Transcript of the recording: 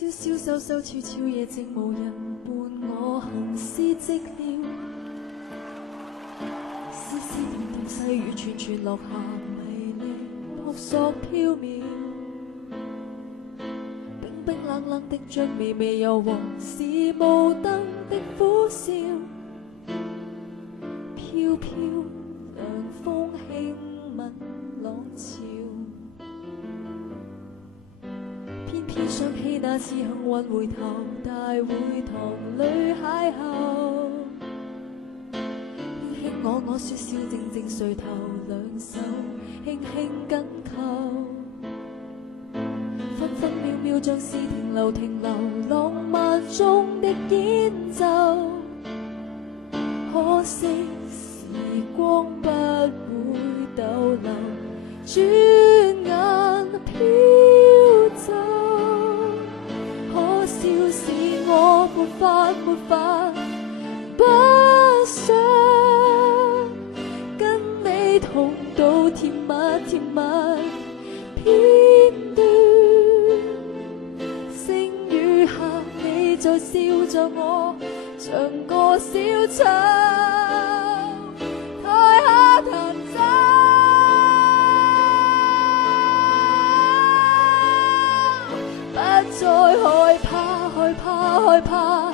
消消瘦瘦，悄悄夜靜，無人伴我行屍寂寥。絲絲點點細雨，串串落下迷離，撲朔飄渺。冰冰冷冷的像微微柔和，是無燈的苦笑。飄飄涼風輕吻浪潮。偏偏想起那次幸運回頭，大會堂裏邂逅，輕輕我說笑靜靜垂頭，兩手輕輕緊扣，分分秒秒像是停留停留，浪漫中的演奏，可惜時光不會逗留，轉眼飄走。可笑是我沒法不想跟你同度甜蜜片段，星雨下你在笑着我，像個小丑，台下彈奏，不再害怕，